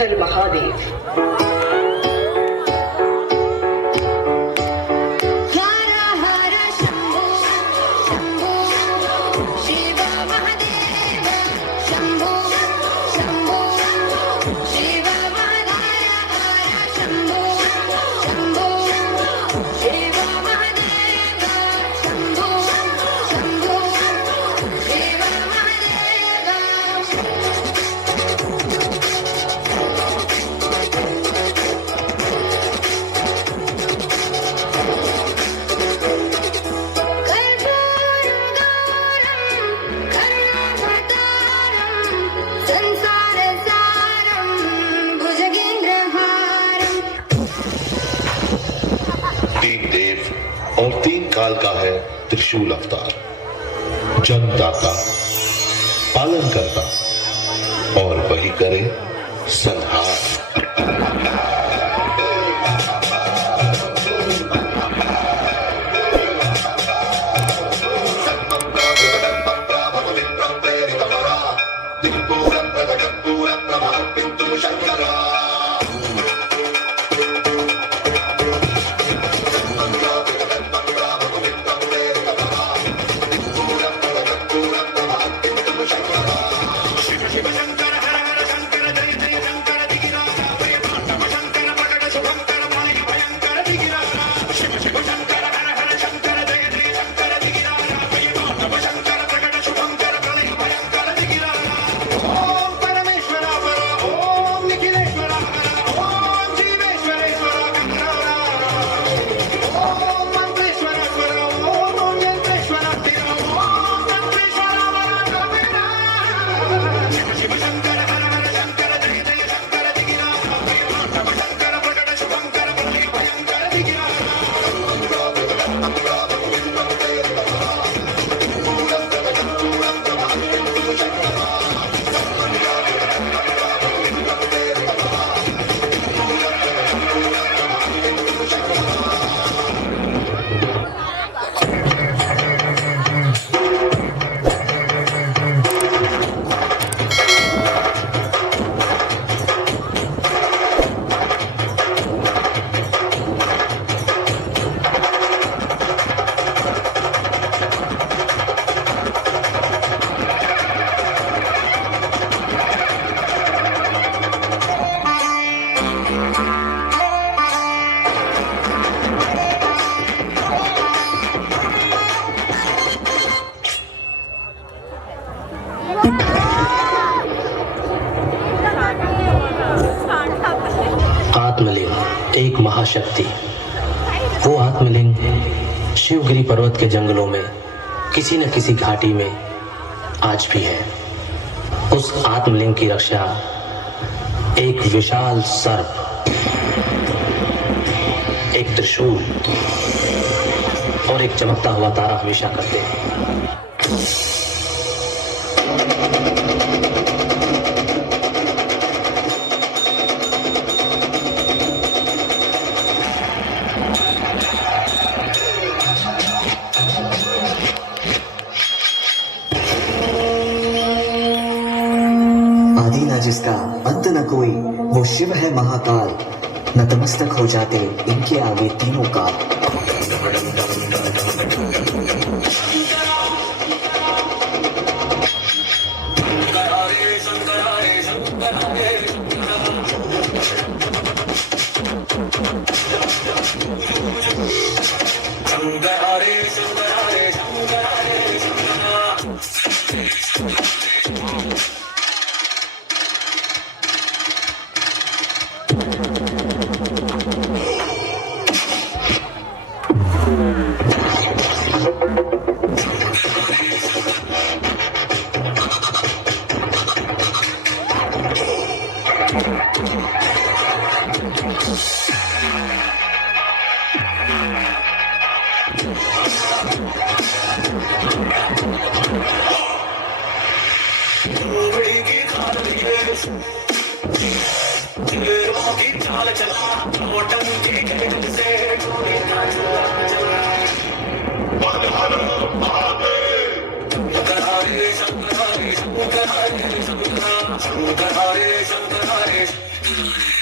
हर महादेव। और 3 काल का है त्रिशूल अवतार, जनता का पालन करता और वही करे संहार। आत्मलिंग एक महाशक्ति। वो आत्मलिंग शिवगिरी पर्वत के जंगलों में किसी न किसी घाटी में आज भी है। उस आत्मलिंग की रक्षा एक विशाल सर्प, एक त्रिशूल और एक चमकता हुआ तारा हमेशा करते हैं। आदि न जिसका अंत न कोई, वो शिव है महाकाल। नतमस्तक हो जाते इनके आगे तीनों काल। है